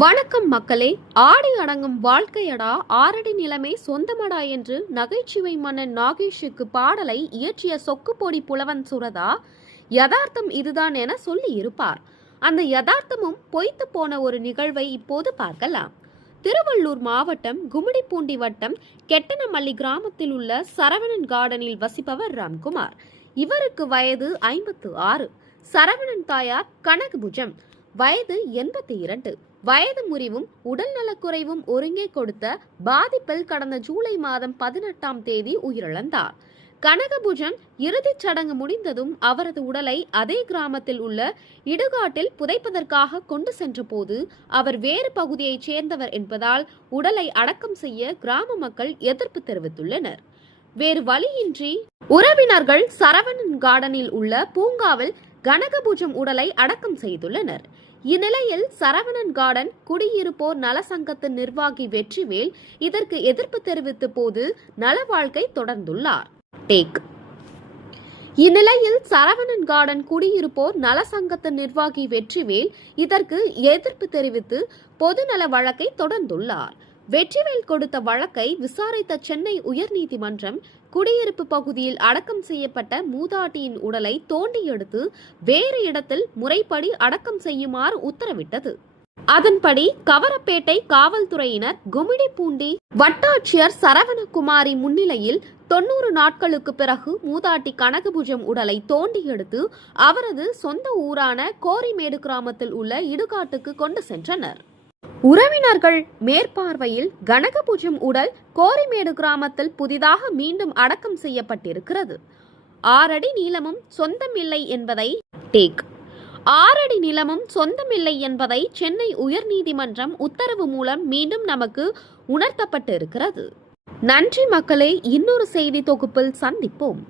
வணக்கம் மக்களே. ஆடி அடங்கும் வாழ்க்கையடா, ஆறடி நிலைமை சொந்தமடா என்று நகைச்சுவை மன்னன் நாகேஷுக்கு பாடலை இயற்றிய சொக்குப்பொடி புலவன் சுரதா யதார்த்தம் இதுதான் என சொல்லி இருப்பார். அந்த யதார்த்தமும் பொய்த்து போன ஒரு நிகழ்வை இப்போது பார்க்கலாம். திருவள்ளூர் மாவட்டம் கும்மிடிப்பூண்டி வட்டம் கெட்டனமல்லி கிராமத்தில் உள்ள சரவணன் கார்டனில் வசிப்பவர் ராம்குமார். இவருக்கு வயது 56. சரவணன் தாயார் கனகபுஜம், வயது 82. வயது முறிவும் உடல் நலக்குறைவும் ஒருங்கே கொடுத்த பாதிப்பில் கடந்த ஜூலை மாதம் 18ஆம் தேதி உயிரிழந்தார். கனகபுஜன் இறுதிச் சடங்கு முடிந்ததும் அவரது உடலை அதே கிராமத்தில் உள்ள இடுகாட்டில் புதைப்பதற்காக கொண்டு சென்ற போது அவர் வேறு பகுதியைச் சேர்ந்தவர் என்பதால் உடலை அடக்கம் செய்ய கிராம மக்கள் எதிர்ப்பு தெரிவித்துள்ளனர். வேறு வழியின்றி உறவினர்கள் சரவணன் கார்டனில் உள்ள பூங்காவில் கனகபுஜம் உடலை அடக்கம் செய்துள்ளனர். இந்நிலையில் சரவணன் கார்டன் குடியிருப்போர் நலசங்கத்தின் நிர்வாகி வெற்றிவேல் இதற்கு எதிர்ப்பு தெரிவித்த போது நல வாழ்க்கை தொடர்ந்துள்ளார். இந்நிலையில் சரவணன் கார்டன் குடியிருப்போர் நலசங்கத்தின் நிர்வாகி வெற்றிவேல் இதற்கு எதிர்ப்பு தெரிவித்து பொதுநல வழக்கை தொடர்ந்துள்ளார். வெற்றிவேல் கொடுத்த வழக்கை விசாரித்த சென்னை உயர்நீதிமன்றம் குடியிருப்பு பகுதியில் அடக்கம் செய்யப்பட்ட மூதாட்டியின் உடலை தோண்டி எடுத்து வேறு இடத்தில் முறைப்படி அடக்கம் செய்யுமாறு உத்தரவிட்டது. அதன்படி கவரப்பேட்டை காவல்துறையினர் கும்மிடிப்பூண்டி வட்டாட்சியர் சரவணகுமாரி முன்னிலையில் 90 நாட்களுக்கு பிறகு மூதாட்டி கனகபுஜம் உடலை தோண்டி எடுத்து அவரது சொந்த ஊரான கோரிமேடு கிராமத்தில் உள்ள இடுகாட்டுக்கு கொண்டு சென்றனர். உறவினர்கள் மேற்பார்வையில் கனகபுஜம் உடல் கோரிமேடு கிராமத்தில் புதிதாக மீண்டும் அடக்கம் செய்யப்பட்டிருக்கிறது. 6 அடி நீளமும் சொந்தமில்லை என்பதை சென்னை உயர்நீதிமன்றம் உத்தரவு மூலம் மீண்டும் நமக்கு உணர்த்தப்பட்டிருக்கிறது. நன்றி மக்களே. இன்னொரு செய்தி தொகுப்பில் சந்திப்போம்.